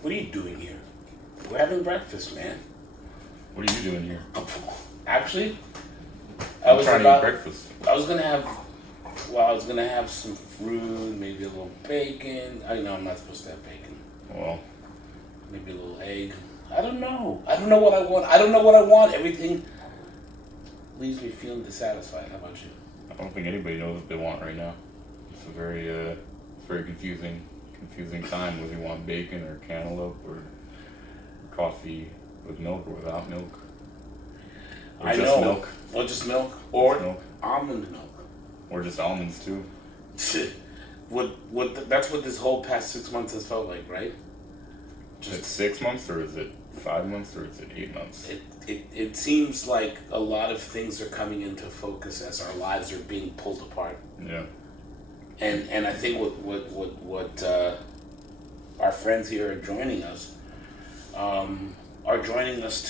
What are you doing here? We're having breakfast, man. What are you doing here? Actually, I'm trying to eat breakfast. I was gonna have some fruit, maybe a little bacon. I know I'm not supposed to have bacon. Well, maybe a little egg. I don't know what I want. Everything leaves me feeling dissatisfied. How about you? I don't think anybody knows what they want right now. It's a very confusing time, whether you want bacon or cantaloupe or coffee with milk or without milk. Or just milk. Or just milk. Or just milk. Almond milk. Or just almonds too. That's what this whole past 6 months has felt like, right? Is it 6 months or is it 5 months or is it 8 months? It seems like a lot of things are coming into focus as our lives are being pulled apart. Yeah. And I think what our friends here are joining us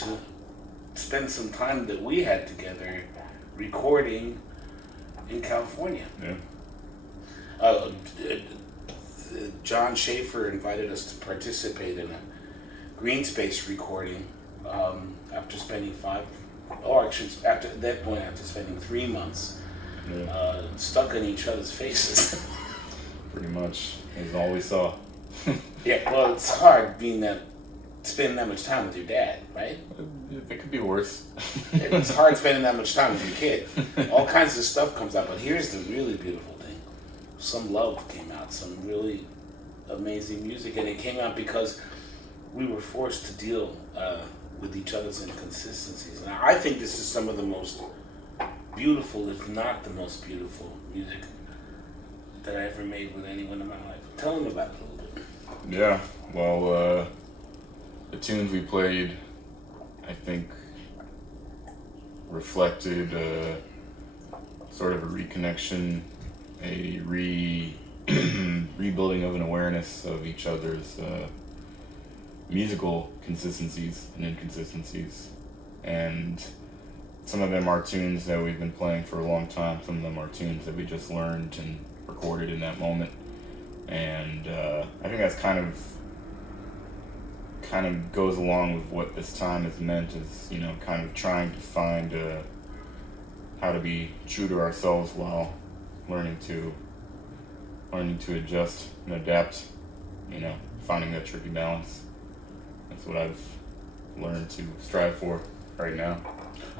to spend some time that we had together recording in California. Yeah. John Schaefer invited us to participate in a Greene Space recording after spending after 3 months stuck in each other's faces. Pretty much. Is all we saw. Yeah, well, it's hard spending that much time with your dad, right? It could be worse. It's hard spending that much time with your kid. All kinds of stuff comes out, but here's the really beautiful thing. Some love came out, some really amazing music, and it came out because we were forced to deal with each other's inconsistencies. And I think this is some of the most beautiful, if not the most beautiful music that I ever made with anyone in my life. Tell them about it a little bit. Yeah, well, the tunes we played, I think, reflected sort of a reconnection, a rebuilding of an awareness of each other's musical consistencies and inconsistencies. And some of them are tunes that we've been playing for a long time. Some of them are tunes that we just learned and recorded in that moment. And I think that's kind of goes along with what this time has meant, is, you know, kind of trying to find how to be true to ourselves while learning to adjust and adapt, you know, finding that tricky balance. That's what I've learned to strive for right now.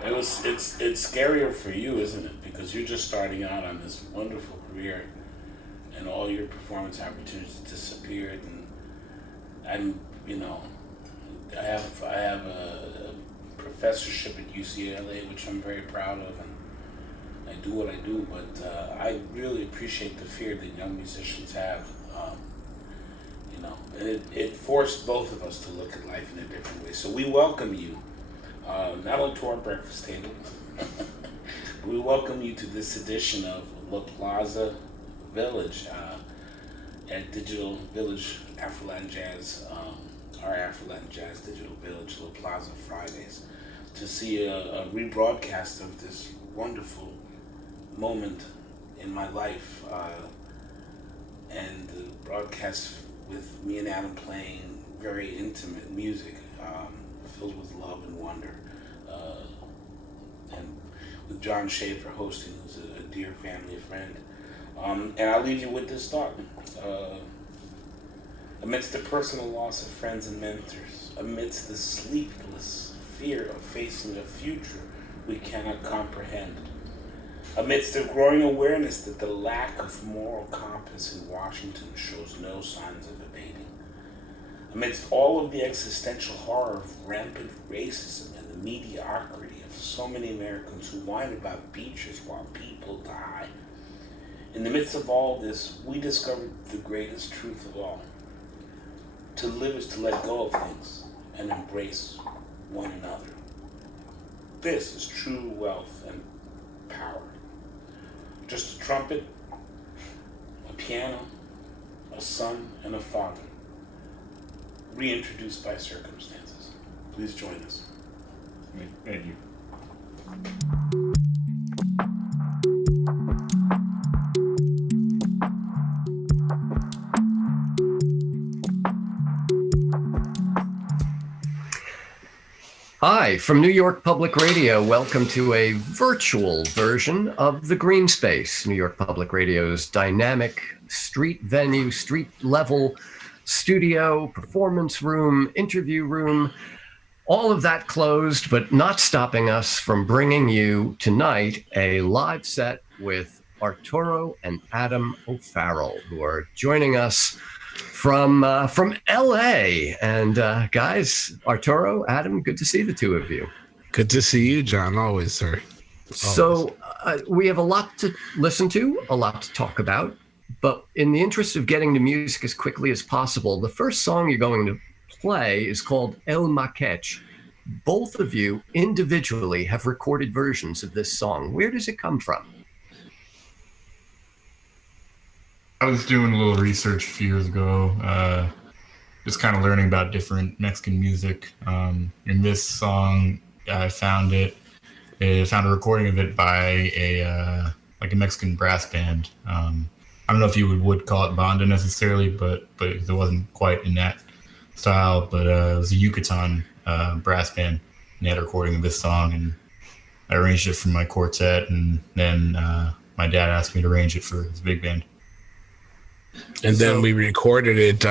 It's scarier for you, isn't it? Because you're just starting out on this wonderful career, and all your performance opportunities disappeared, and you know, I have a professorship at UCLA, which I'm very proud of, and I do what I do. But I really appreciate the fear that young musicians have. You know, and it forced both of us to look at life in a different way. So we welcome you, not only to our breakfast table, we welcome you to this edition of La Plaza Village at Digital Village Afro-Latin Jazz, our Afro-Latin Jazz Digital Village, La Plaza Fridays, to see a rebroadcast of this wonderful moment in my life, and the broadcast with me and Adam playing very intimate music, filled with love and wonder. And with John Schaefer hosting, who's a dear family friend. And I'll leave you with this thought. Amidst the personal loss of friends and mentors, amidst the sleepless fear of facing a future we cannot comprehend, amidst the growing awareness that the lack of moral compass in Washington shows no signs of abating, amidst all of the existential horror of rampant racism and the mediocrity of so many Americans who whine about beaches while people die, in the midst of all this, we discovered the greatest truth of all. To live is to let go of things and embrace one another. This is true wealth and power. Just a trumpet, a piano, a son, and a father, reintroduced by circumstances. Please join us. Thank you. Hi, from New York Public Radio. Welcome to a virtual version of the Greene Space, New York Public Radio's dynamic street venue, street level studio, performance room, interview room, all of that closed, but not stopping us from bringing you tonight a live set with Arturo and Adam O'Farrill, who are joining us from LA. And guys, Arturo, Adam, good to see the two of you. Good to see you, John. Always, sir. Always. So we have a lot to listen to, a lot to talk about, but in the interest of getting to music as quickly as possible, the first song you're going to play is called El Macache. Both of you individually have recorded versions of this song. Where does it come from? I was doing a little research a few years ago, just kind of learning about different Mexican music. In this song, I found a recording of it by a Mexican brass band. I don't know if you would call it banda necessarily, but it wasn't quite in that style. But it was a Yucatan brass band, and they had a recording of this song, and I arranged it for my quartet, and then my dad asked me to arrange it for his big band. And then we recorded it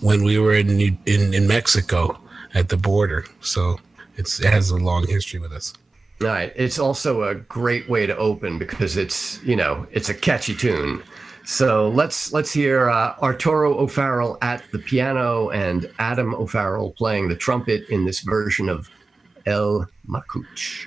when we were in Mexico at the border. So it has a long history with us. Right. It's also a great way to open because it's a catchy tune. So let's hear Arturo O'Farrill at the piano and Adam O'Farrill playing the trumpet in this version of El Macache.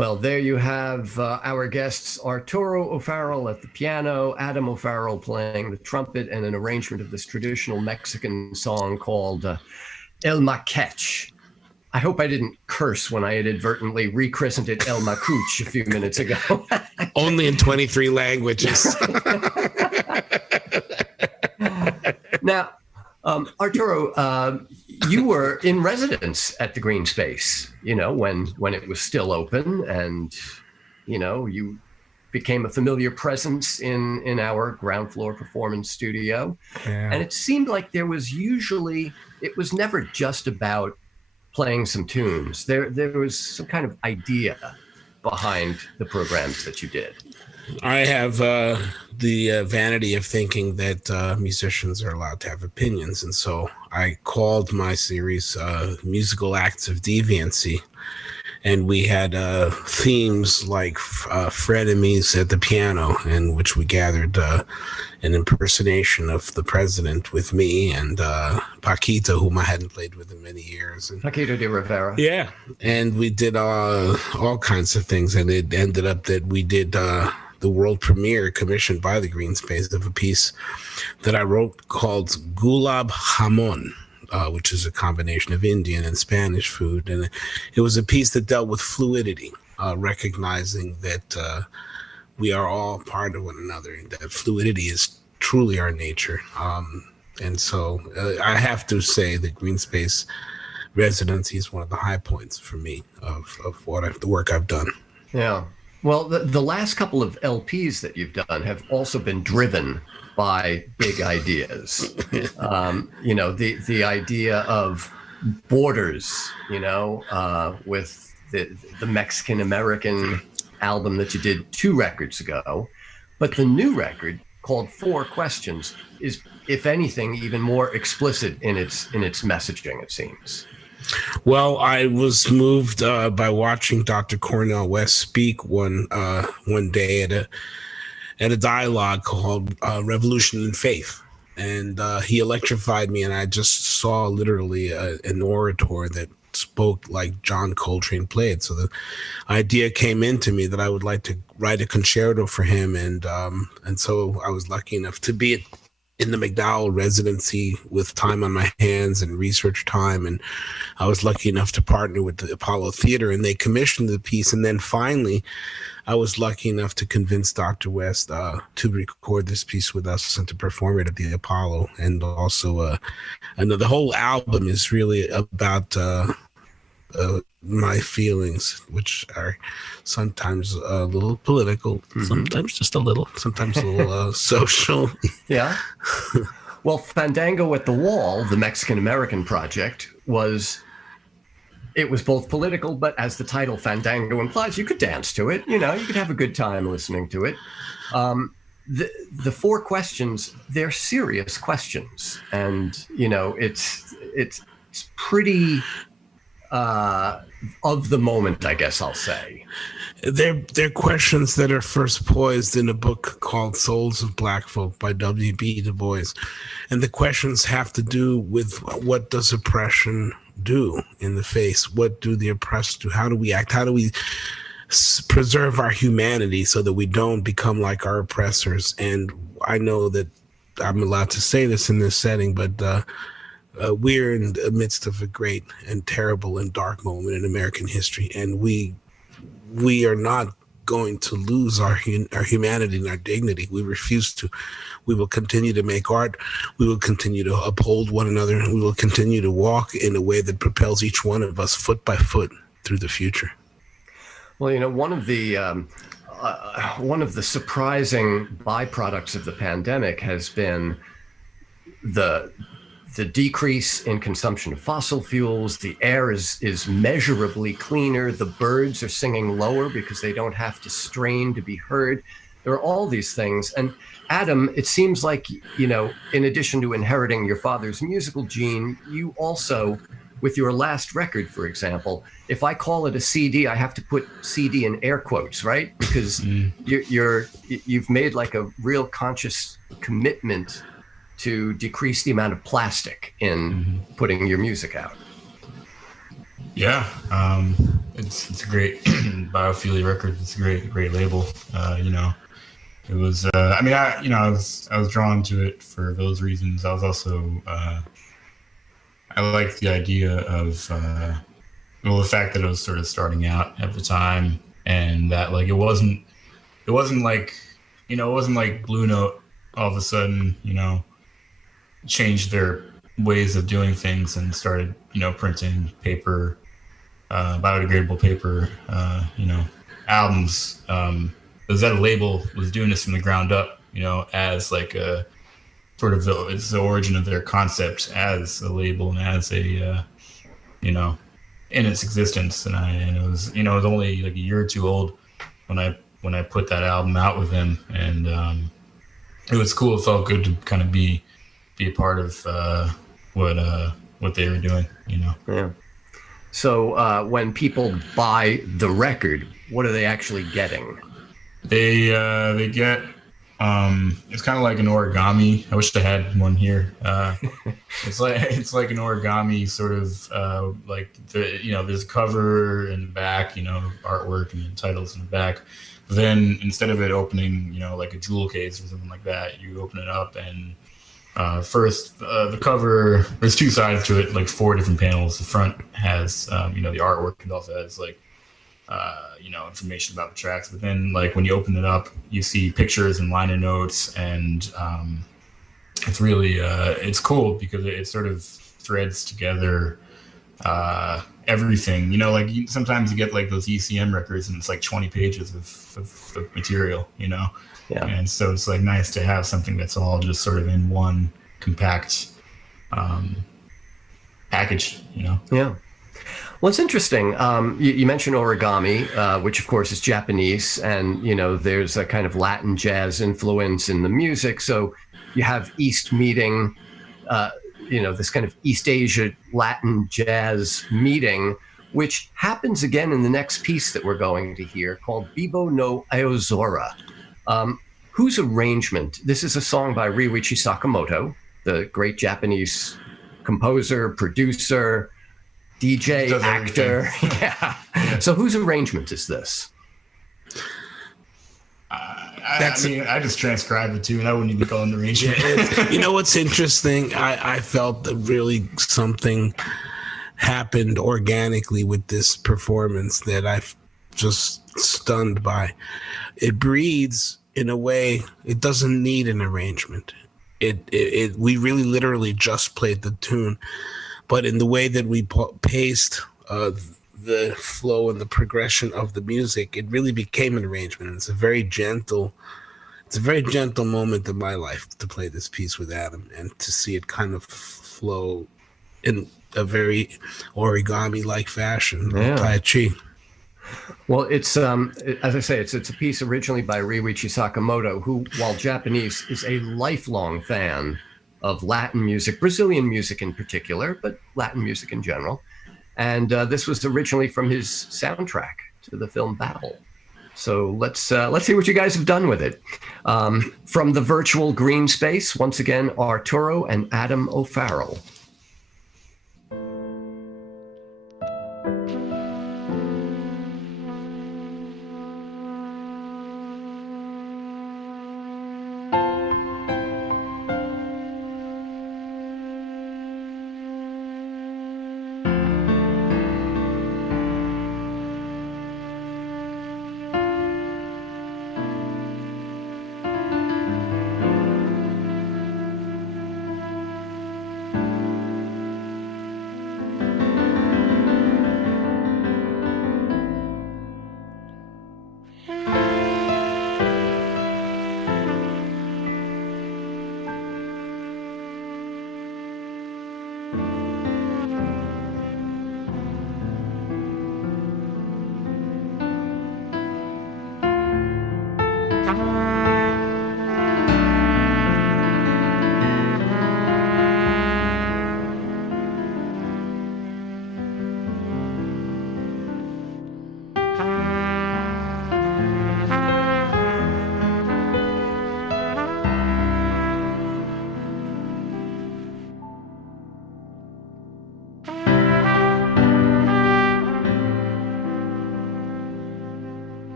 Well, there you have our guests, Arturo O'Farrill at the piano, Adam O'Farrill playing the trumpet, and an arrangement of this traditional Mexican song called El Macache. I hope I didn't curse when I had inadvertently rechristened it El Macache a few minutes ago. Only in 23 languages. Now, Arturo, you were in residence at the Greene Space, when it was still open, and, you became a familiar presence in our ground floor performance studio. Yeah. And it seemed like it was never just about playing some tunes. There was some kind of idea behind the programs that you did. I have the vanity of thinking that musicians are allowed to have opinions. And so I called my series Musical Acts of Deviancy. And we had themes like frenemies at the piano, in which we gathered an impersonation of the president with me and Paquito, whom I hadn't played with in many years. And, Paquito de Rivera. Yeah. And we did all kinds of things. And it ended up that we did the world premiere commissioned by the Greene Space of a piece that I wrote called Gulab Jamon, which is a combination of Indian and Spanish food. And it was a piece that dealt with fluidity, recognizing that we are all part of one another, and that fluidity is truly our nature. And so I have to say that Greene Space residency is one of the high points for me of the work I've done. Yeah. Well, the last couple of LPs that you've done have also been driven by big ideas. The idea of borders, with the Mexican-American album that you did 2 records ago. But the new record, called 4 Questions, is, if anything, even more explicit in its messaging, it seems. Well, I was moved by watching Dr. Cornel West speak one day at a dialogue called Revolution in Faith. And he electrified me, and I just saw literally an orator that spoke like John Coltrane played. So the idea came into me that I would like to write a concerto for him. And so I was lucky enough to be in the McDowell residency with time on my hands and research time. And I was lucky enough to partner with the Apollo Theater, and they commissioned the piece. And then finally, I was lucky enough to convince Dr. West to record this piece with us and to perform it at the Apollo. And also, the whole album is really about my feelings, which are sometimes a little political, sometimes just a little, sometimes a little social. Yeah. Well, Fandango at the Wall, the Mexican-American project, was both political, but as the title Fandango implies, you could dance to it. You could have a good time listening to it. The 4 questions, they're serious questions. And, it's pretty of the moment, I guess I'll say. They're questions that are first poised in a book called Souls of Black Folk by W.B. Du Bois. And the questions have to do with what does oppression do in the face? What do the oppressed do? How do we act? How do we preserve our humanity so that we don't become like our oppressors? And I know that I'm allowed to say this in this setting, but we're in the midst of a great and terrible and dark moment in American history, and we are not going to lose our humanity and our dignity. We refuse to. We will continue to make art. We will continue to uphold one another, and we will continue to walk in a way that propels each one of us foot by foot through the future. Well, one of the surprising byproducts of the pandemic has been the decrease in consumption of fossil fuels. The air is measurably cleaner. The birds are singing lower because they don't have to strain to be heard. There are all these things. And Adam, it seems like, in addition to inheriting your father's musical gene, you also, with your last record, for example, if I call it a CD, I have to put CD in air quotes, right? Because you've made like a real conscious commitment to decrease the amount of plastic in putting your music out. Yeah, it's a great Biophilia Records. It's a great label. It was. I was drawn to it for those reasons. I was also. I liked the idea of the fact that it was sort of starting out at the time, and that like it wasn't like it wasn't like Blue Note all of a sudden changed their ways of doing things and started printing paper, biodegradable paper, albums. Was that a label was doing this from the ground up, as like a sort of it's the origin of their concept as a label and as a in its existence. And it was it was only like a year or two old when I put that album out with them, and it was cool. It felt good to kind of be a part of what they were doing. Yeah. So when people buy the record, what are they actually getting? They get it's kind of like an origami. I wish I had one here. It's like an origami sort of like there's a cover in the back, artwork and titles in the back. But then instead of it opening, like a jewel case or something like that, you open it up and first the cover. There's two sides to it, like 4 different panels. The front has the artwork, and also has like information about the tracks. But then like when you open it up, you see pictures and liner notes, and it's really it's cool because it sort of threads together everything. Like sometimes you get like those ECM records and it's like 20 pages of material, Yeah. And so it's like nice to have something that's all just sort of in one compact package, Yeah. Well, it's interesting. You mentioned origami, which of course is Japanese, and there's a kind of Latin jazz influence in the music. So you have East meeting, this kind of East Asia Latin jazz meeting, which happens again in the next piece that we're going to hear, called Bibo no Aozora. Whose arrangement? This is a song by Ryuichi Sakamoto, the great Japanese composer, producer, DJ, actor. Yeah. So whose arrangement is this? I just transcribed it too, and I wouldn't even call it an arrangement. What's interesting? I felt that really something happened organically with this performance that I'm just stunned by. It breathes in a way it doesn't need an arrangement. We really literally just played the tune, but in the way that we paced the flow and the progression of the music, it really became an arrangement. It's a very gentle moment in my life to play this piece with Adam and to see it kind of flow in a very origami-like fashion. Yeah. Tai Chi. Well, it's as I say, it's a piece originally by Ryuichi Sakamoto, who, while Japanese, is a lifelong fan of Latin music, Brazilian music in particular, but Latin music in general. And this was originally from his soundtrack to the film Babel. So let's see what you guys have done with it. From the virtual Greene Space, once again, Arturo and Adam O'Farrill.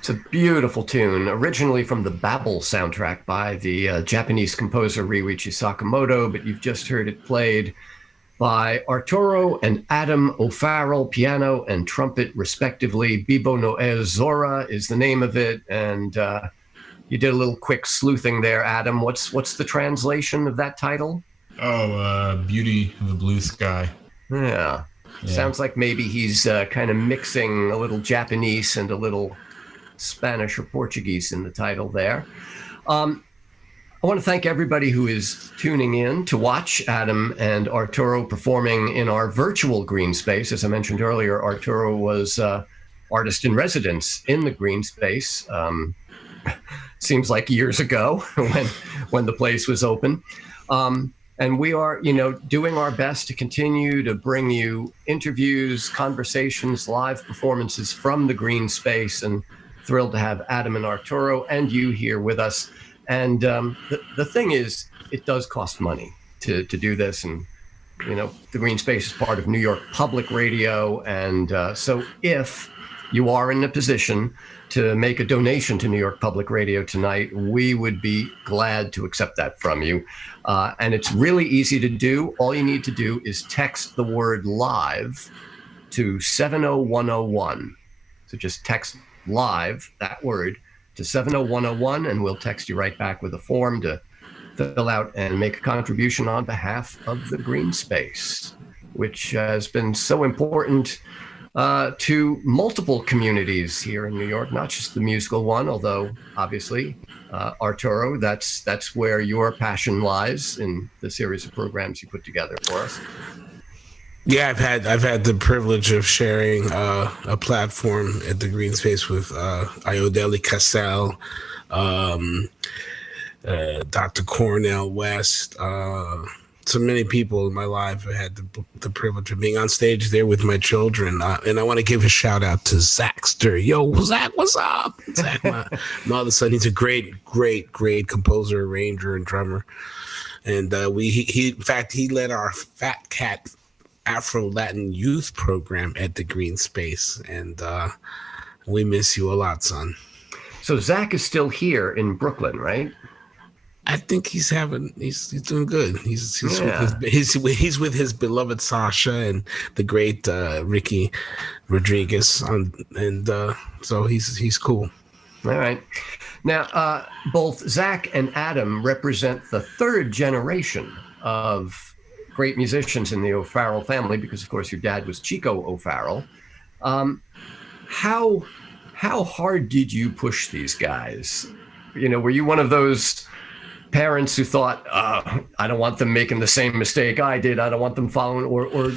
It's a beautiful tune, originally from the Babel soundtrack by the Japanese composer Ryuichi Sakamoto, but you've just heard it played by Arturo and Adam O'Farrill, piano and trumpet, respectively. Bibo Noel Zora is the name of it, and you did a little quick sleuthing there, Adam. What's the translation of that title? Beauty of the Blue Sky. Yeah. Sounds like maybe he's kind of mixing a little Japanese and a little Spanish or Portuguese in the title there. I want to thank everybody who is tuning in to watch Adam and Arturo performing in our virtual Greene Space. As I mentioned earlier, Arturo was artist in residence in the Greene Space. Seems like years ago when the place was open. And we are, doing our best to continue to bring you interviews, conversations, live performances from the Greene Space, and thrilled to have Adam and Arturo and you here with us. And the thing is, it does cost money to do this. And, the Greene Space is part of New York Public Radio. And so if you are in a position to make a donation to New York Public Radio tonight, we would be glad to accept that from you. And it's really easy to do. All you need to do is text the word live to 70101. So just text live, that word, to 70101, and we'll text you right back with a form to fill out and make a contribution on behalf of the Greene Space, which has been so important to multiple communities here in New York, not just the musical one, although obviously, Arturo, that's where your passion lies in the series of programs you put together for us. Yeah, I've had the privilege of sharing a platform at the Greene Space with Iodeli Cassell, Dr. Cornel West, so many people in my life. I had the privilege of being on stage there with my children. And I want to give a shout out to Zachster. Yo, Zach, what's up? Zach, my other son, he's a great composer, arranger, and drummer. And he led our Fat Cat Afro-Latin youth program at the Greene Space. And we miss you a lot, son. So Zach is still here in Brooklyn, right? I think he's doing good. He's with his beloved Sasha and the great Ricky Rodriguez, so he's cool. All right. Now, both Zach and Adam represent the third generation of great musicians in the O'Farrill family, because of course your dad was Chico O'Farrill. How hard did you push these guys? Were you one of those parents who thought, I don't want them making the same mistake I did, I don't want them following, or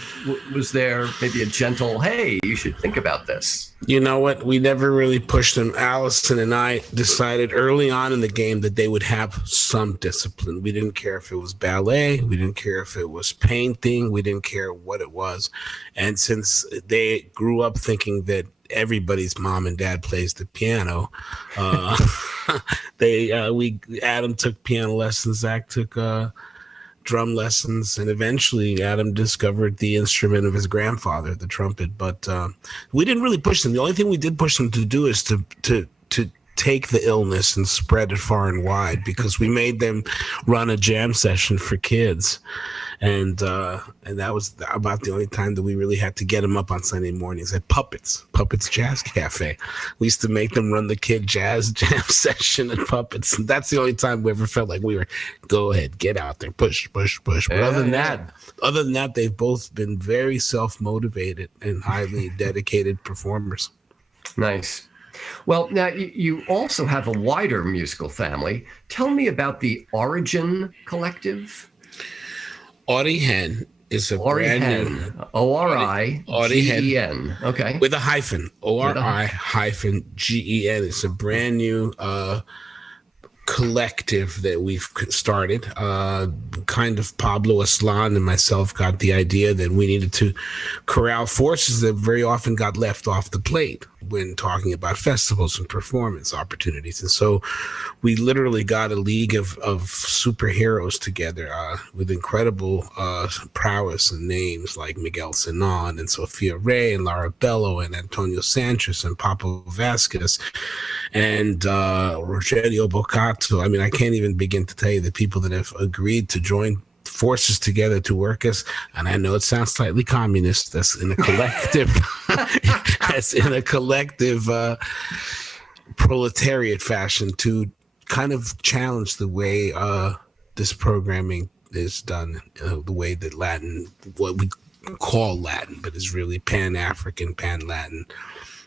was there maybe a gentle, hey, you should think about this? You know what? We never really pushed them. Allison and I decided early on in the game that they would have some discipline. We didn't care if it was ballet. We didn't care if it was painting. We didn't care what it was. And since they grew up thinking that everybody's mom and dad plays the piano, Adam took piano lessons, Zach took drum lessons, and eventually Adam discovered the instrument of his grandfather, the trumpet. But we didn't really push them. The only thing we did push them to do is to take the illness and spread it far and wide, because we made them run a jam session for kids. And that was about the only time that we really had to get them up on Sunday mornings at Puppets Jazz Cafe. We used to make them run the kid jazz jam session at Puppets. And that's the only time we ever felt like we were, go ahead, get out there, push. But other than that, they've both been very self-motivated and highly dedicated performers. Nice. Well, now you also have a wider musical family. Tell me about the Origin Collective. Origen is a brand new Origen. Okay. With a hyphen. ORI-GEN. It's a brand new collective that we've started. Kind of Pablo Aslan and myself got the idea that we needed to corral forces that very often got left off the plate when talking about festivals and performance opportunities. And so we literally got a league of superheroes together with incredible prowess and names like Miguel Sinon and Sofia Rey and Lara Bello and Antonio Sanchez and Papo Vasquez and Rogelio Bocato. I mean, I can't even begin to tell you the people that have agreed to join forces together to work us, and I know it sounds slightly communist, that's in a collective proletariat fashion, to kind of challenge the way this programming is done, the way that Latin, what we call Latin, but is really Pan-African, Pan-Latin,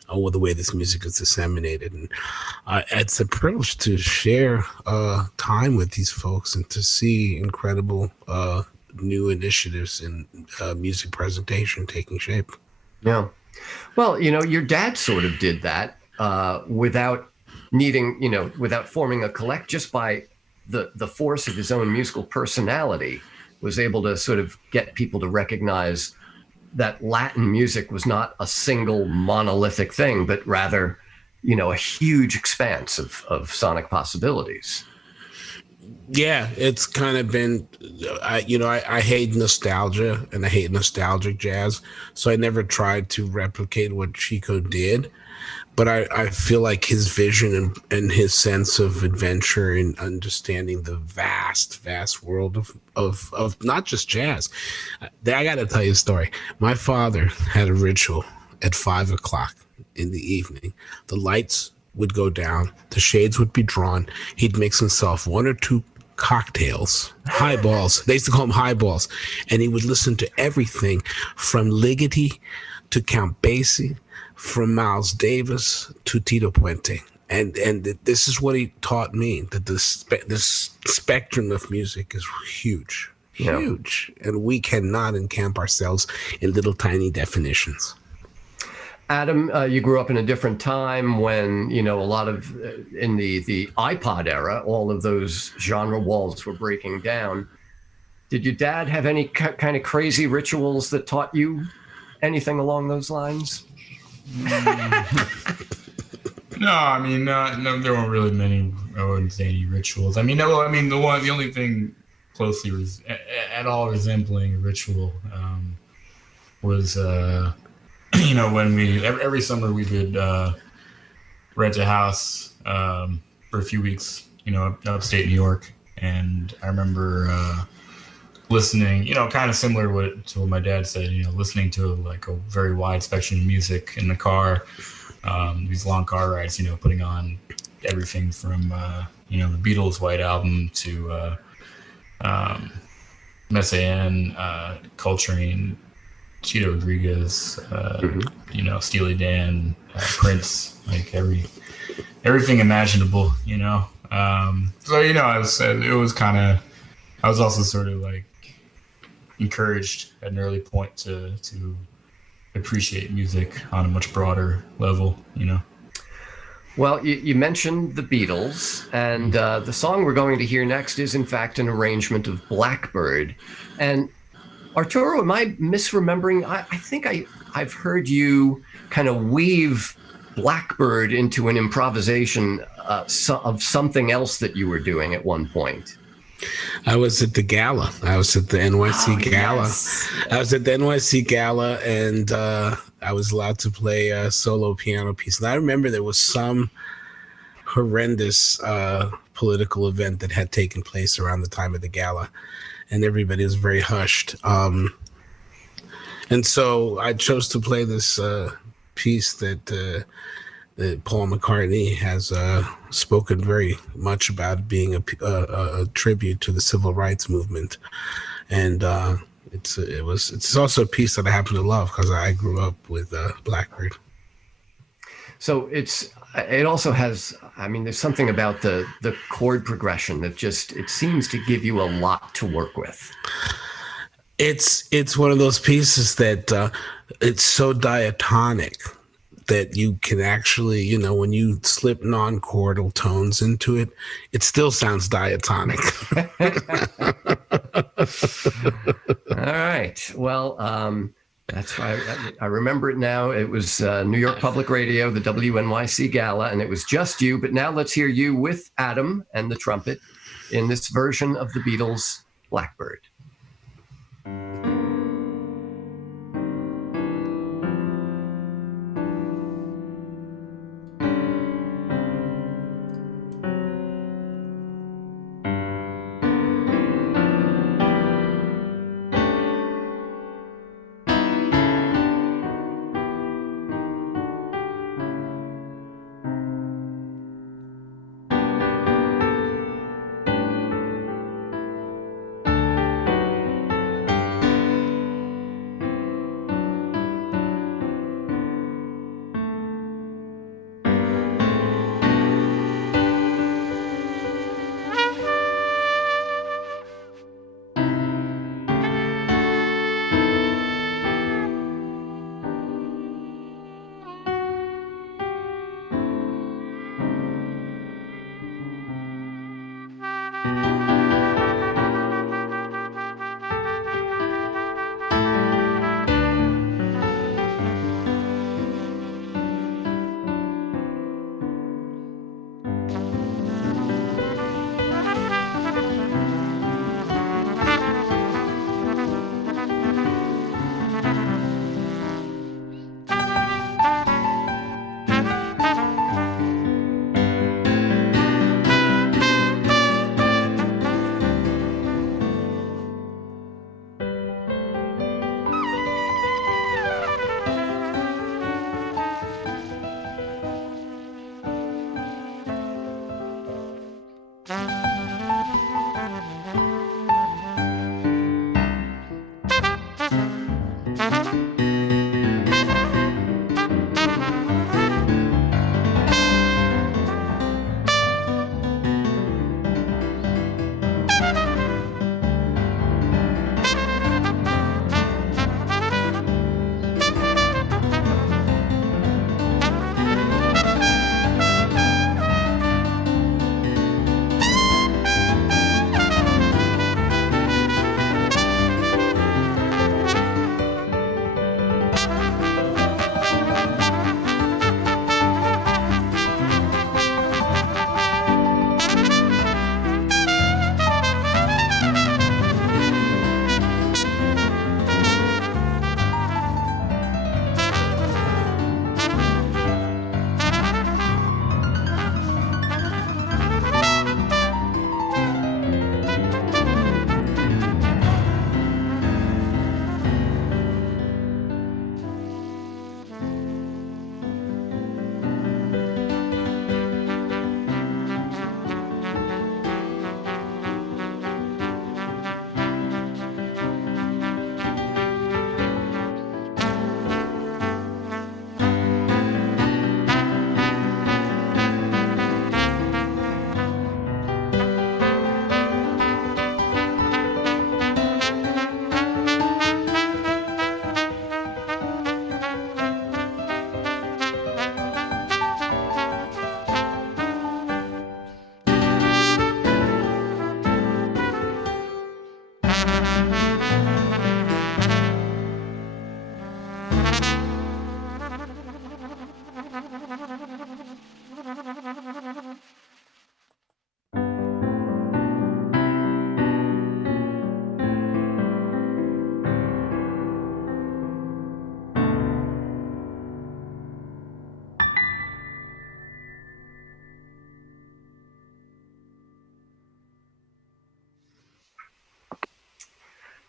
or the way this music is disseminated. And it's a privilege to share time with these folks and to see incredible new initiatives in music presentation taking shape. Yeah. Well, your dad sort of did that without needing, without forming a collect, just by the force of his own musical personality, was able to sort of get people to recognize that Latin music was not a single monolithic thing, but rather, a huge expanse of sonic possibilities. Yeah, it's kind of been, I hate nostalgia and I hate nostalgic jazz. So I never tried to replicate what Chico did. but I feel like his vision and his sense of adventure and understanding the vast world of not just jazz. I got to tell you a story. My father had a ritual at 5 o'clock in the evening. The lights would go down, the shades would be drawn. He'd mix himself 1 or 2 cocktails, highballs. They used to call them highballs. And he would listen to everything from Ligeti to Count Basie, from Miles Davis to Tito Puente. And this is what he taught me, that this spectrum of music is huge. And we cannot encamp ourselves in little tiny definitions. Adam, you grew up in a different time when, a lot of, in the iPod era, all of those genre walls were breaking down. Did your dad have any kind of crazy rituals that taught you anything along those lines? No, I mean, no, there weren't really many. I wouldn't say any rituals. I mean, the only thing closely at all resembling a ritual was, when we every summer we would rent a house for a few weeks, upstate New York, and I remember listening, kind of similar to what my dad said, listening to like a very wide spectrum of music in the car. These long car rides, putting on everything from, the Beatles' White Album to Messiaen, Coltrane, Cheeto Rodriguez, Steely Dan, Prince, like everything imaginable, So, I was also sort of like encouraged at an early point to appreciate music on a much broader level, Well, you mentioned the Beatles, and the song we're going to hear next is, in fact, an arrangement of Blackbird. And Arturo, am I misremembering? I think I've heard you kind of weave Blackbird into an improvisation of something else that you were doing at one point. I was at the gala. I was at the NYC gala. Yes. I was at the NYC gala, and I was allowed to play a solo piano piece. And I remember there was some horrendous political event that had taken place around the time of the gala, and everybody was very hushed. And so I chose to play this piece that Paul McCartney has spoken very much about, being a tribute to the civil rights movement, and it's also a piece that I happen to love because I grew up with Blackbird. So it also has, there's something about the chord progression that it seems to give you a lot to work with. It's one of those pieces that it's so diatonic that you can actually, when you slip non-chordal tones into it, it still sounds diatonic. All right. Well, that's right. I remember it now. It was New York Public Radio, the WNYC Gala, and it was just you. But now let's hear you with Adam and the trumpet in this version of the Beatles' Blackbird.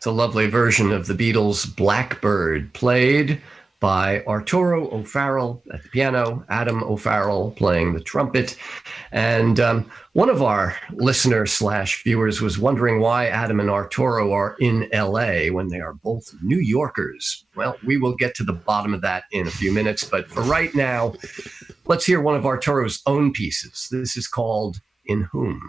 a lovely version of the Beatles' Blackbird, played by Arturo O'Farrill at the piano, Adam O'Farrill playing the trumpet. And one of our listeners/viewers was wondering why Adam and Arturo are in LA when they are both New Yorkers. Well, we will get to the bottom of that in a few minutes, but for right now, let's hear one of Arturo's own pieces. This is called In Whom.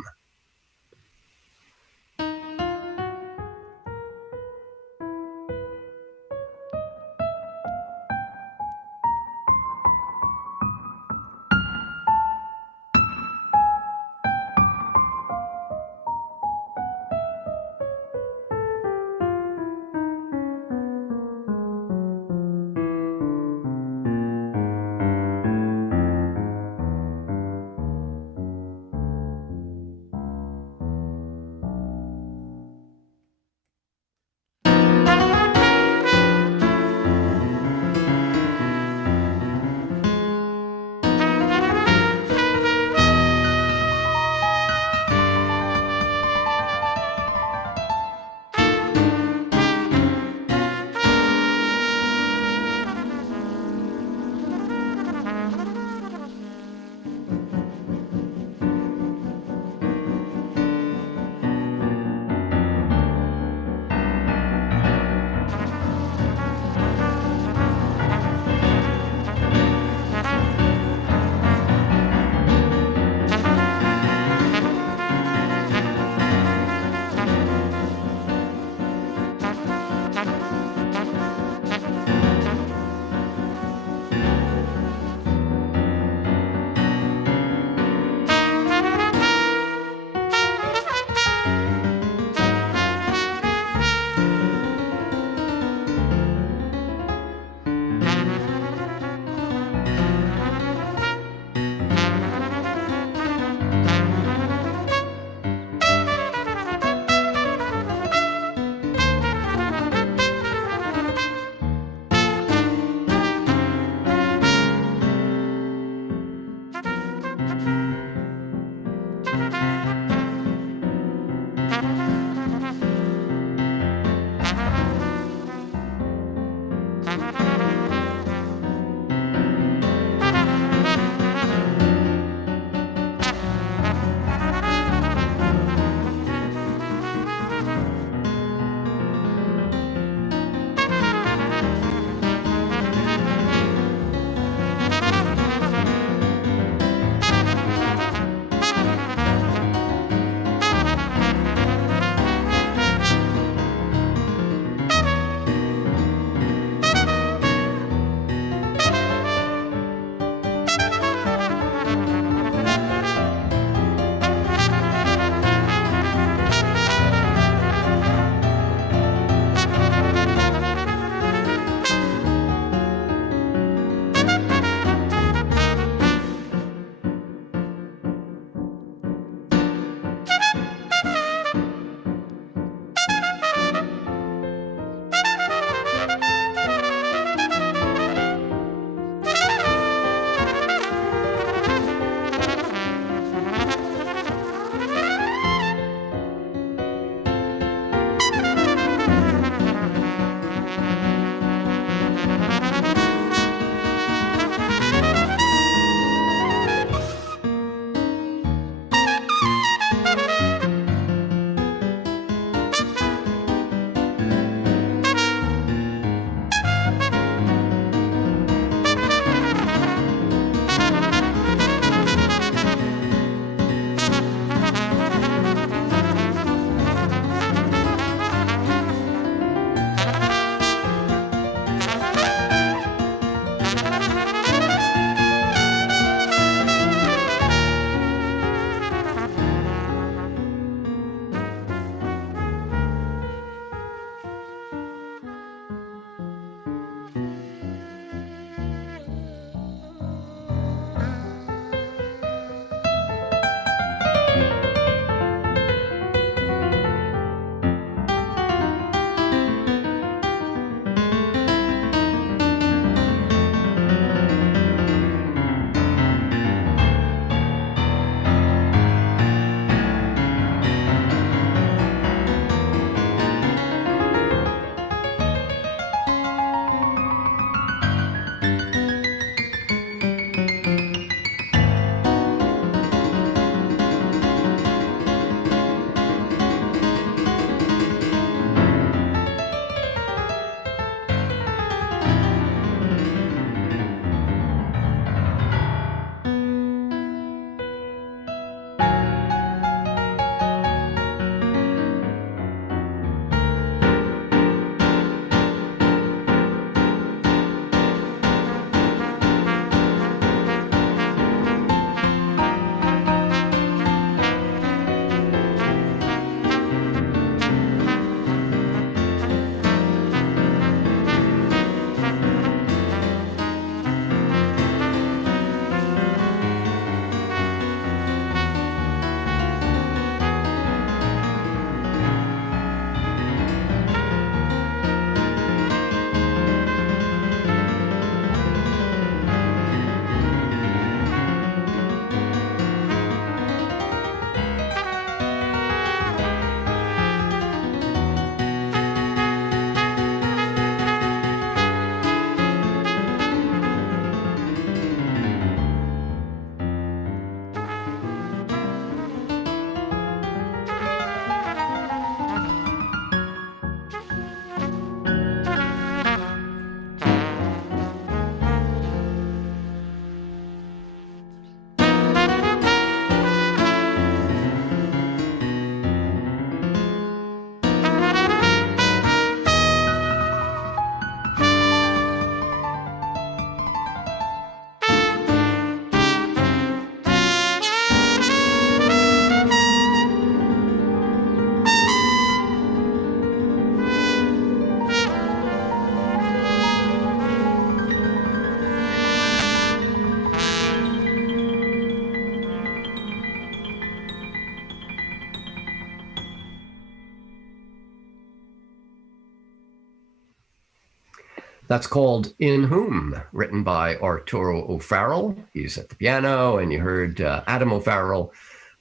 That's called In Whom, written by Arturo O'Farrill. He's at the piano, and you heard Adam O'Farrill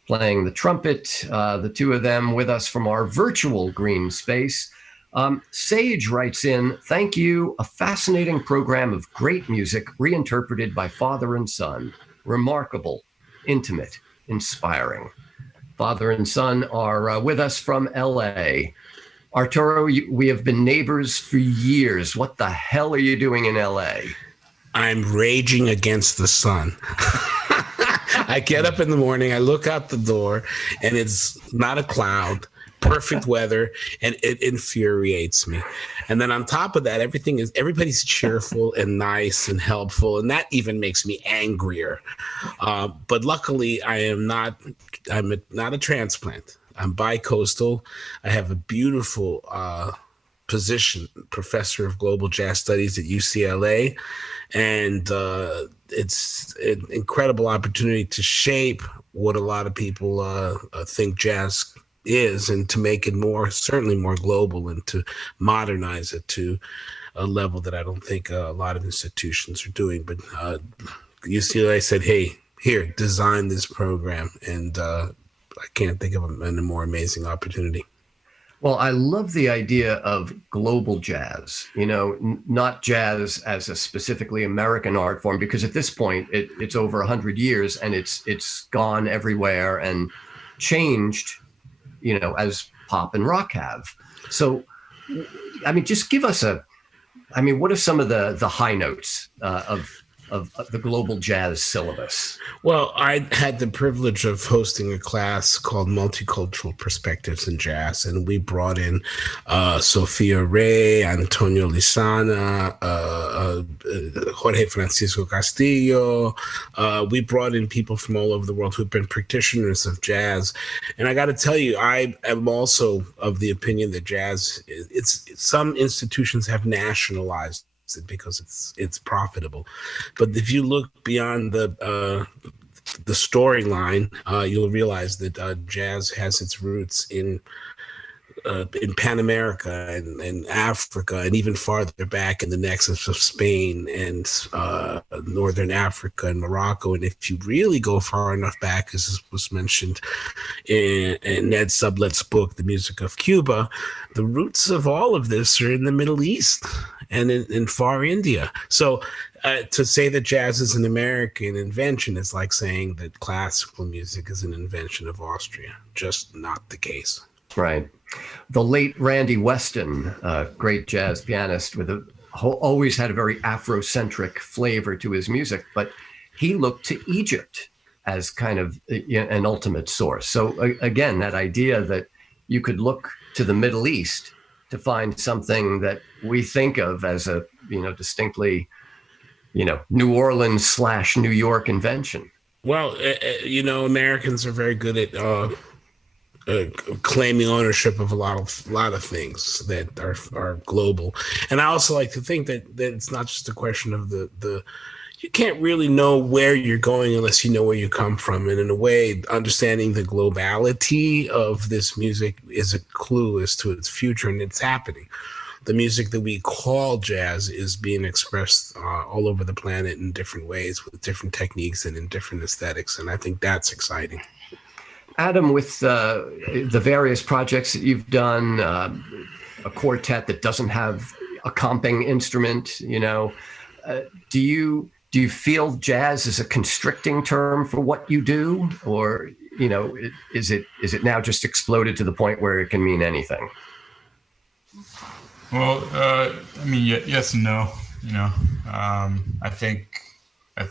playing the trumpet, the two of them with us from our virtual Greene Space. Sage writes in, thank you, a fascinating program of great music reinterpreted by father and son. Remarkable, intimate, inspiring. Father and son are with us from LA. Arturo, we have been neighbors for years. What the hell are you doing in LA? I'm raging against the sun. I get up in the morning, I look out the door, and it's not a cloud, perfect weather, and it infuriates me. And then on top of that, everybody's cheerful and nice and helpful, and that even makes me angrier. But luckily, I'm not a transplant. I'm bi-coastal. I have a beautiful position, professor of global jazz studies at UCLA, and it's an incredible opportunity to shape what a lot of people think jazz is, and to make it certainly more global, and to modernize it to a level that I don't think a lot of institutions are doing. But UCLA said, hey, here, design this program, and I can't think of a more amazing opportunity. Well, I love the idea of global jazz, not jazz as a specifically American art form, because at this point it's over 100 years and it's gone everywhere and changed, as pop and rock have. So, just give us what are some of the high notes of the global jazz syllabus? Well, I had the privilege of hosting a class called Multicultural Perspectives in Jazz, and we brought in Sofia Rey, Antonio Lizana, Jorge Francisco Castillo. We brought in people from all over the world who've been practitioners of jazz. And I got to tell you, I am also of the opinion that jazz, some institutions have nationalized it because it's profitable. But if you look beyond the storyline, you'll realize that jazz has its roots in Pan America and Africa, and even farther back in the nexus of Spain and Northern Africa and Morocco. And if you really go far enough back, as was mentioned in Ned Sublet's book, The Music of Cuba, the roots of all of this are in the Middle East and in far India. So to say that jazz is an American invention is like saying that classical music is an invention of Austria. Just not the case. Right. The late Randy Weston, great jazz pianist always had a very Afrocentric flavor to his music, but he looked to Egypt as kind of an ultimate source. So again, that idea that you could look to the Middle East to find something that we think of as a, distinctly, New Orleans / New York invention. Well, Americans are very good at claiming ownership of a lot of things that are global. And I also like to think that it's not just a question of the you can't really know where you're going unless you know where you come from. And in a way, understanding the globality of this music is a clue as to its future, and it's happening. The music that we call jazz is being expressed all over the planet in different ways, with different techniques and in different aesthetics. And I think that's exciting. Adam, with the various projects that you've done, a quartet that doesn't have a comping instrument, do you feel jazz is a constricting term for what you do, or is it now just exploded to the point where it can mean anything? Well, yes and no. I think. I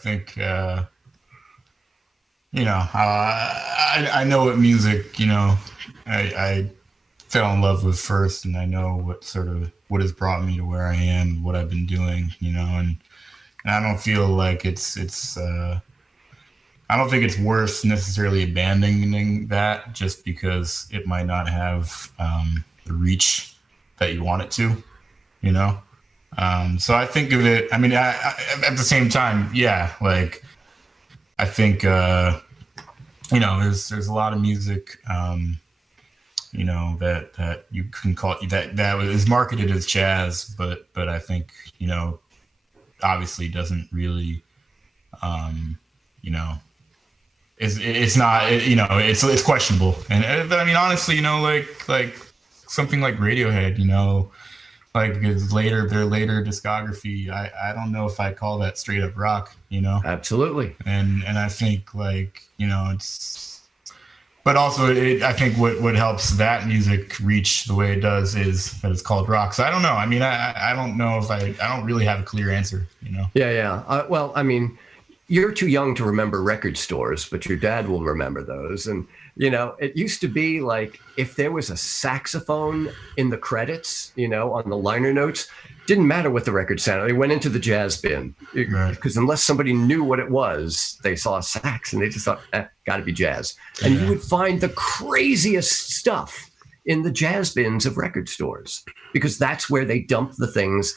know what music, I fell in love with first, and I know what has brought me to where I am, what I've been doing, and I don't feel like I don't think it's worth necessarily abandoning that just because it might not have the reach that you want it to, So I think of it, I at the same time, yeah, like I think, there's a lot of music, you know, that you can call that is marketed as jazz, but I think, you know, obviously doesn't really, you know, it's not, you know, it's questionable. And I mean, honestly, you know, like something like Radiohead, you know, like their later discography, I don't know if I call that straight up rock, you know. Absolutely. And I think, like, you know, it's, but also I think what helps that music reach the way it does is that it's called rock. So I don't know. I mean, I don't know if I don't really have a clear answer, you know. Yeah. Well, I mean, you're too young to remember record stores, but your dad will remember those. And, you know, it used to be like if there was a saxophone in the credits, you know, on the liner notes, didn't matter what the record sounded. They went into the jazz bin because unless somebody knew what it was, they saw a sax and they just thought, got to be jazz. And you would find the craziest stuff in the jazz bins of record stores because that's where they dumped the things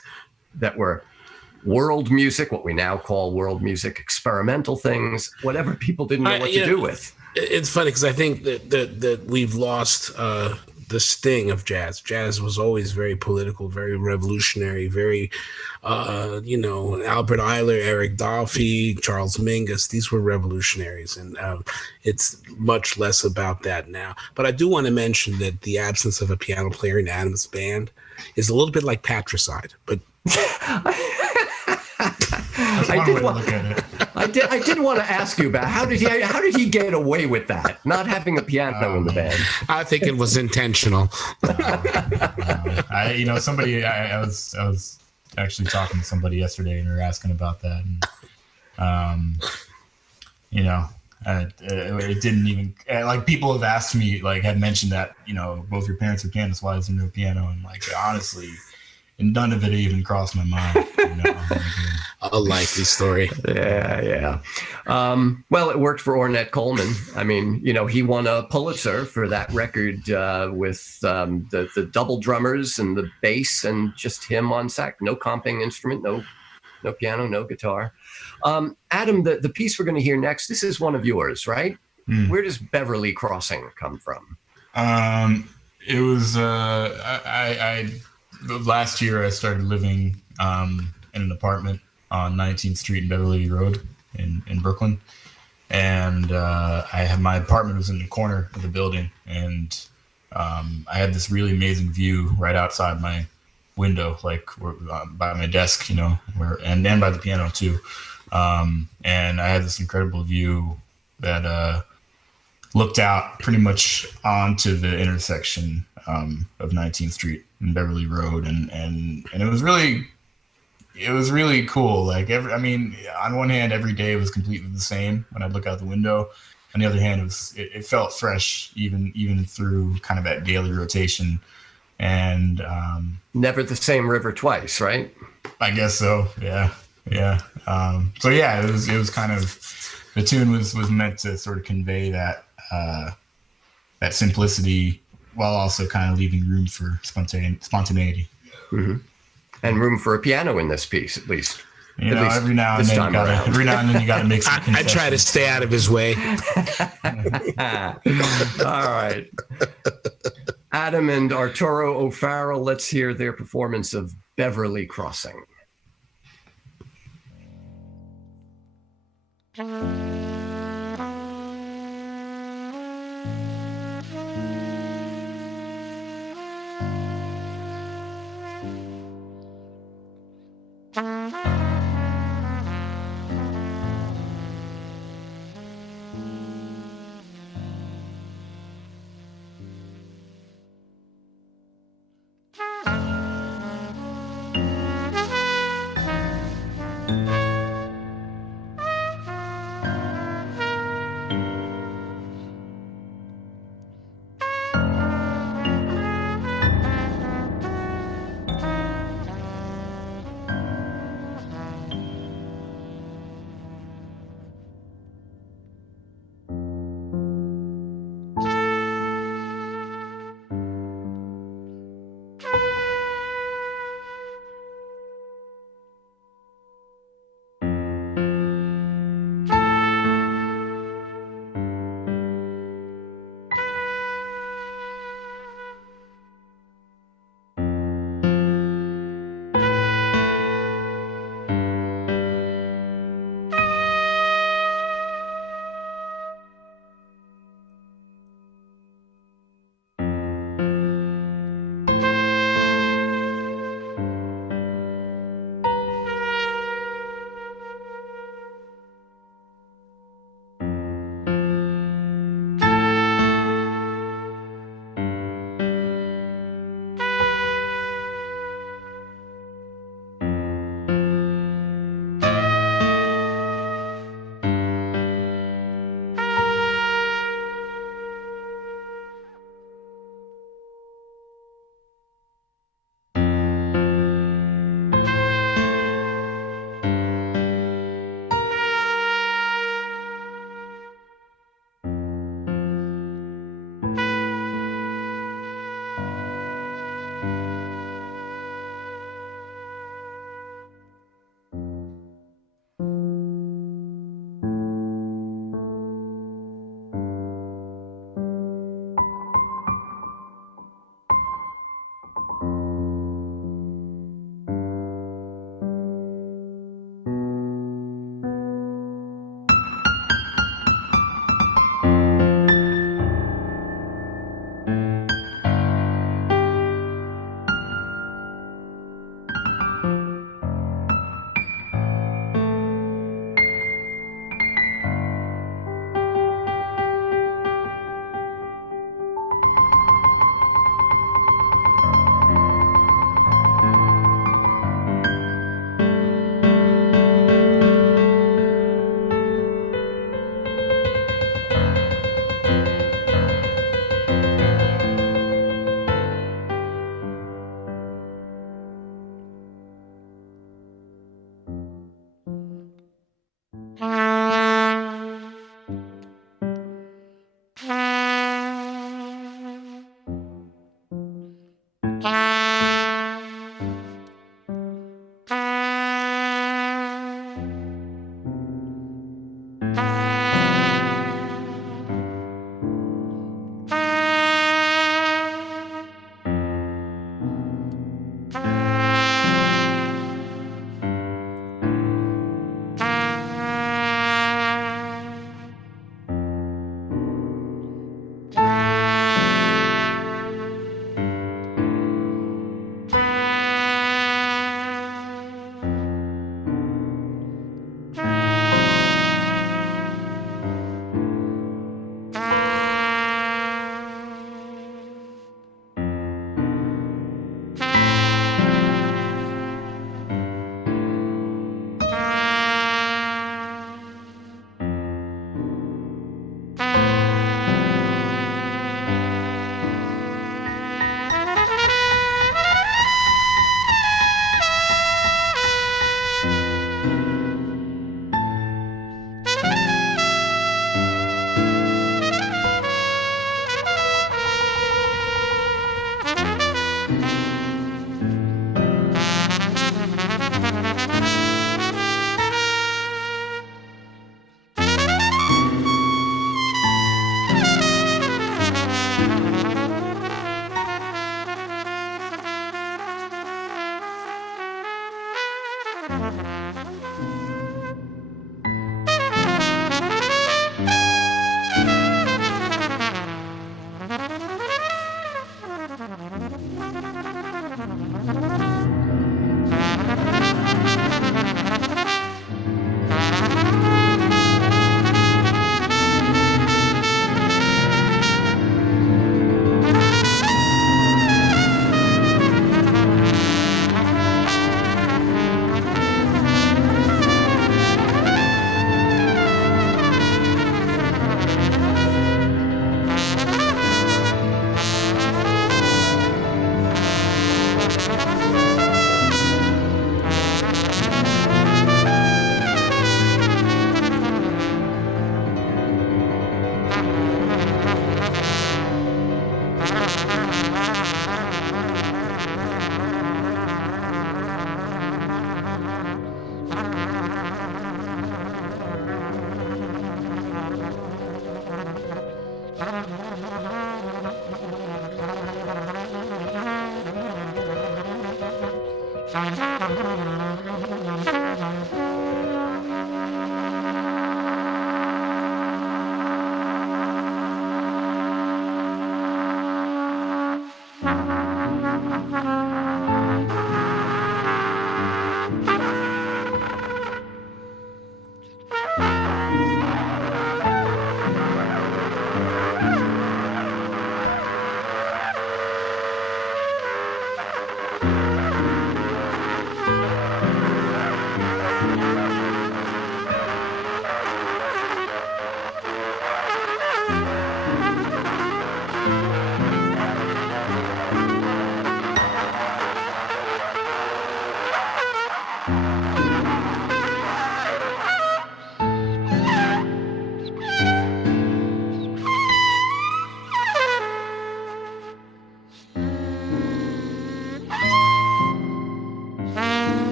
that were world music, what we now call world music, experimental things, whatever people didn't know what to do with. It's funny because I think that we've lost the sting of jazz. Jazz was always very political, very revolutionary, very, you know, Albert Ayler, Eric Dolphy, Charles Mingus. These were revolutionaries, and it's much less about that now. But I do want to mention that the absence of a piano player in Adam's band is a little bit like patricide, but. I did want to ask you about how did he get away with that, not having a piano in the band? I think it was intentional. You know, somebody I was actually talking to somebody yesterday, and they were asking about that, and you know, it didn't even, like, people have asked me, like, had mentioned that, you know, both your parents are pianists, why is there no piano? And, like, honestly, and none of it even crossed my mind. You know? A likely story. Yeah. Well, it worked for Ornette Coleman. I mean, you know, he won a Pulitzer for that record with the double drummers and the bass and just him on sax. No comping instrument, no piano, no guitar. Adam, the piece we're going to hear next, this is one of yours, right? Where does Beverly Crossing come from? It was last year I started living in an apartment on 19th Street and Beverly Road in Brooklyn, and my apartment was in the corner of the building, and I had this really amazing view right outside my window, like by my desk, you know, and by the piano too, and I had this incredible view that looked out pretty much onto the intersection of 19th Street and Beverly Road, and it was really cool. Like, I mean, on one hand, every day was completely the same when I'd look out the window. On the other hand, it felt fresh even through kind of that daily rotation. And never the same river twice, right? I guess so. Yeah. So yeah, it was kind of, the tune was meant to sort of convey that that simplicity while also kind of leaving room for spontaneity. Mm-hmm. And room for a piano in this piece, at least. You know, every now and then you gotta make some I try to stay out of his way. All right. Adam and Arturo O'Farrill, let's hear their performance of Beverly Crossing.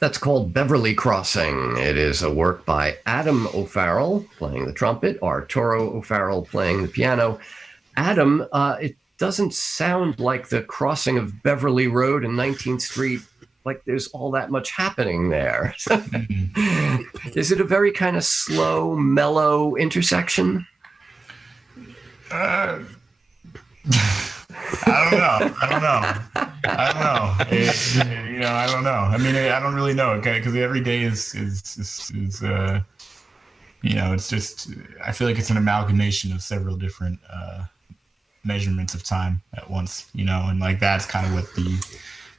That's called Beverly Crossing. It is a work by Adam O'Farrill playing the trumpet, Arturo O'Farrill playing the piano. Adam, it doesn't sound like the crossing of Beverly Road and 19th Street, like there's all that much happening there. Is it a very kind of slow, mellow intersection? I don't know. I don't know. I mean, I don't really know, okay? Because every day is it's just, I feel like it's an amalgamation of several different measurements of time at once, and like that's kind of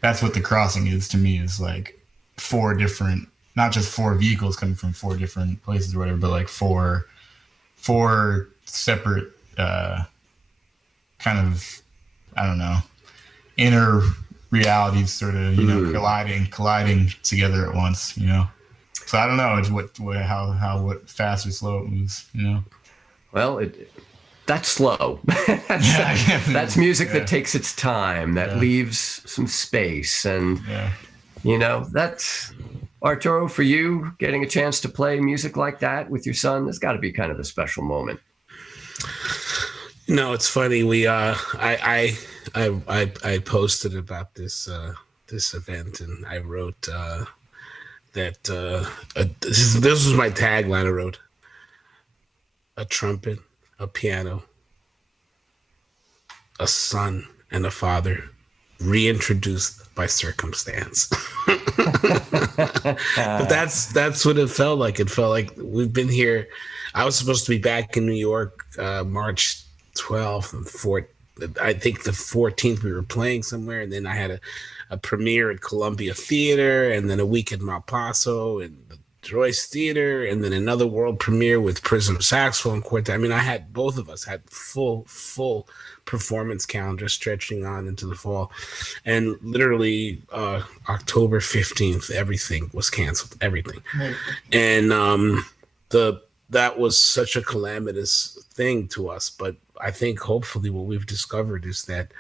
that's what the crossing is to me, is like four different, not just four vehicles coming from four different places or whatever, but like four separate kind of, I don't know, inner realities sort of, colliding together at once, So I don't know, it's what fast or slow it moves, Well, that's slow. That's music that takes its time, that leaves some space. And, that's, Arturo, for you, getting a chance to play music like that with your son, there's got to be kind of a special moment. No, it's funny. I posted about this event, and I wrote that this was my tagline. I wrote a trumpet, a piano, a son, and a father reintroduced by circumstance. But that's what it felt like. It felt like we've been here. I was supposed to be back in New York March 12th and 14th. I think the 14th we were playing somewhere, and then I had a premiere at Columbia Theater, and then a week at Malpaso and the Joyce Theater, and then another world premiere with Prism Saxophone Quartet. I mean, both of us had full performance calendar stretching on into the fall, and literally October 15th, everything was canceled. Everything, and that was such a calamitous thing to us. But I think hopefully what we've discovered is that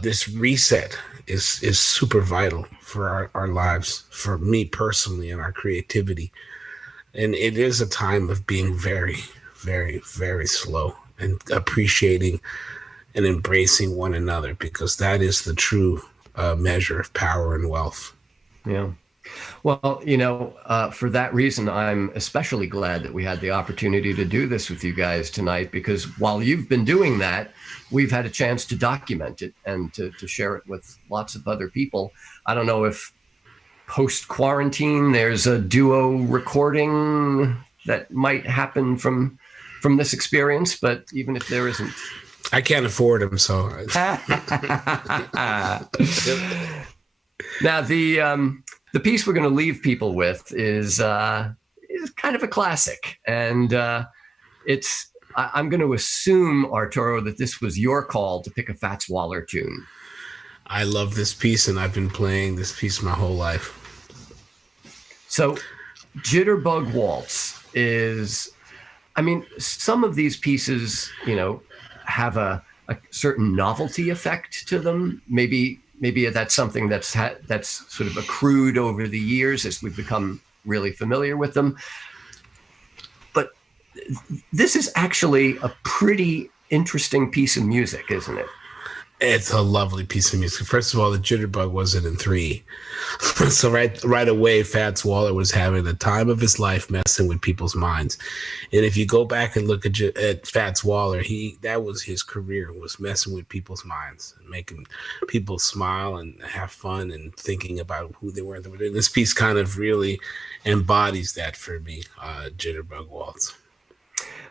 this reset is super vital for our lives, for me personally, and our creativity. And it is a time of being very, very, very slow and appreciating and embracing one another, because that is the true measure of power and wealth. Yeah. Well, for that reason, I'm especially glad that we had the opportunity to do this with you guys tonight, because while you've been doing that, we've had a chance to document it and to share it with lots of other people. I don't know if post-quarantine there's a duo recording that might happen from this experience, but even if there isn't, I can't afford them, so. Now, the piece we're going to leave people with is kind of a classic, and I'm going to assume, Arturo, that this was your call to pick a Fats Waller tune. I love this piece, and I've been playing this piece my whole life. So, Jitterbug Waltz is, I mean, some of these pieces, have a certain novelty effect to them. Maybe that's something that's sort of accrued over the years as we've become really familiar with them. But this is actually a pretty interesting piece of music, isn't it? It's a lovely piece of music. First of all, the Jitterbug wasn't in 3. So right away, Fats Waller was having the time of his life messing with people's minds. And if you go back and look at Fats Waller, that was his career, was messing with people's minds, making people smile and have fun and thinking about who they were. And this piece kind of really embodies that for me, Jitterbug Waltz.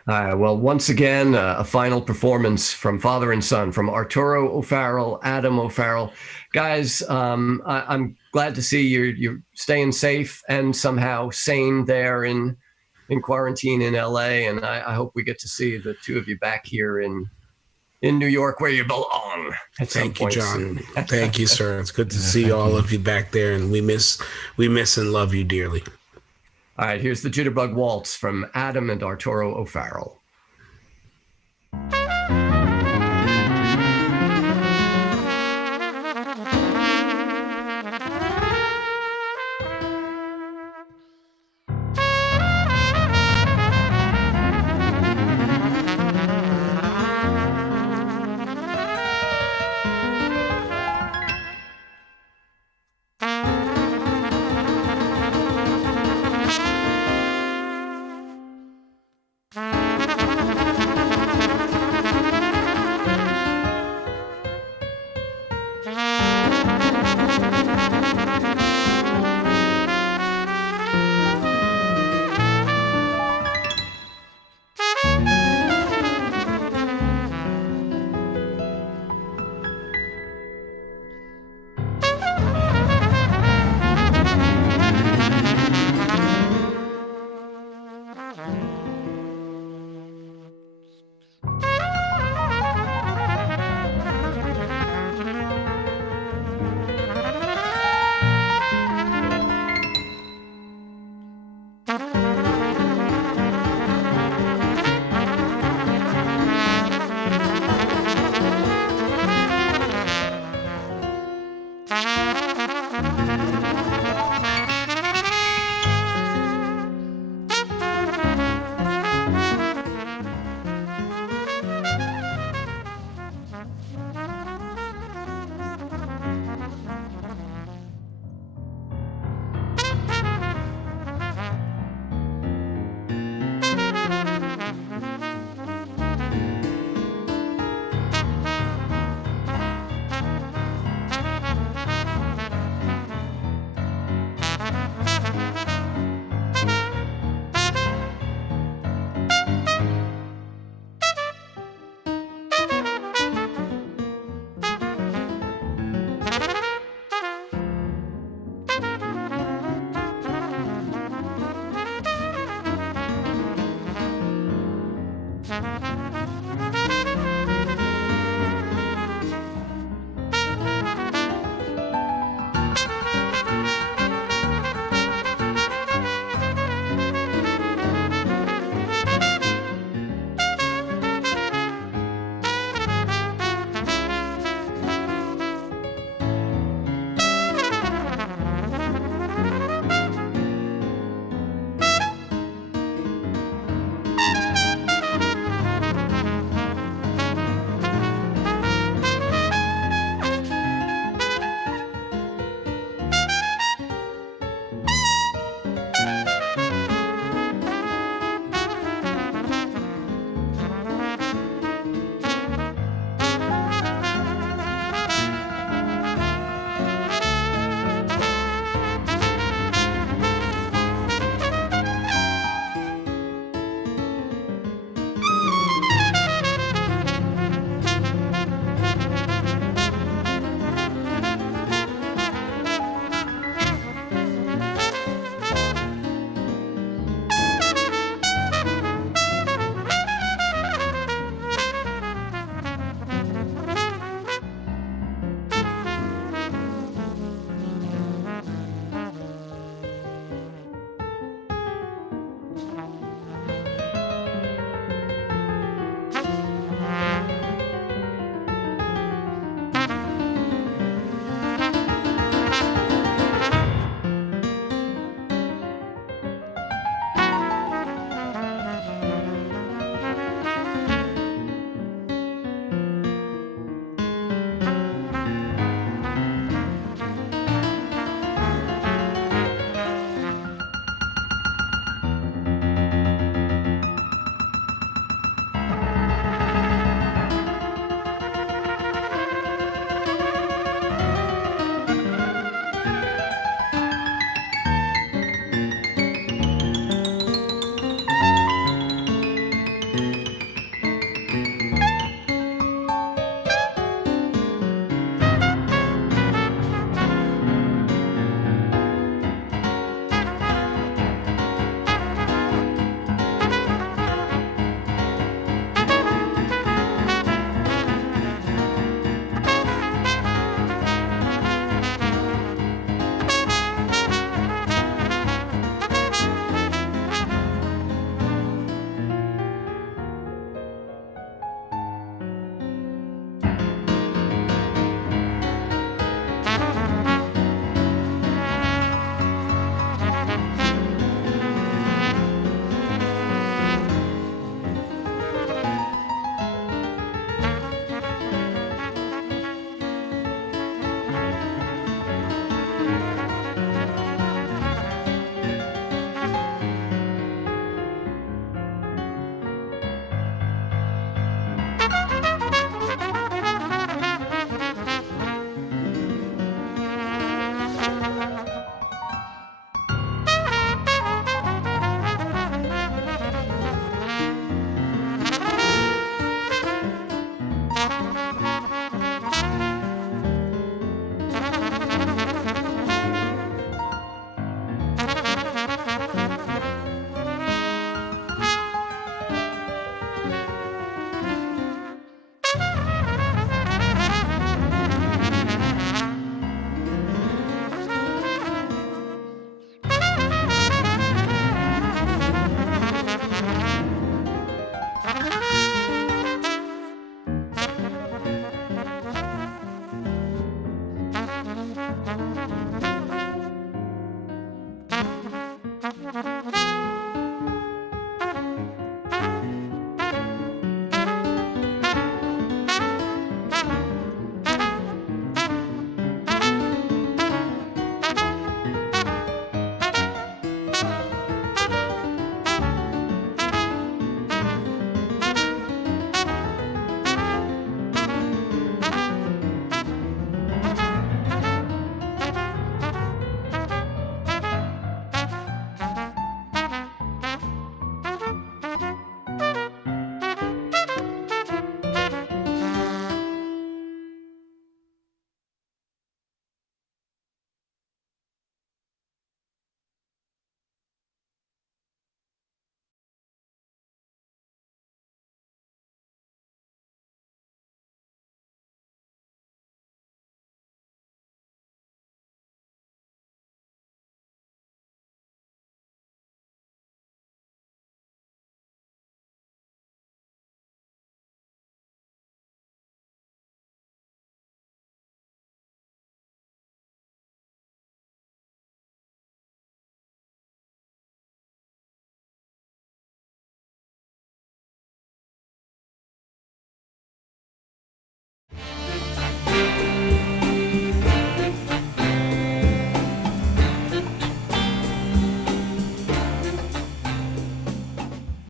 Well, once again, a final performance from father and son, from Arturo O'Farrill, Adam O'Farrill. Guys, I'm glad to see you're staying safe and somehow sane there in quarantine in LA, and I hope we get to see the two of you back here in New York, where you belong. Thank you, John. Thank you, sir. It's good to see all of you back there, and we miss and love you dearly. All right, here's the Jitterbug Waltz from Adam and Arturo O'Farrill.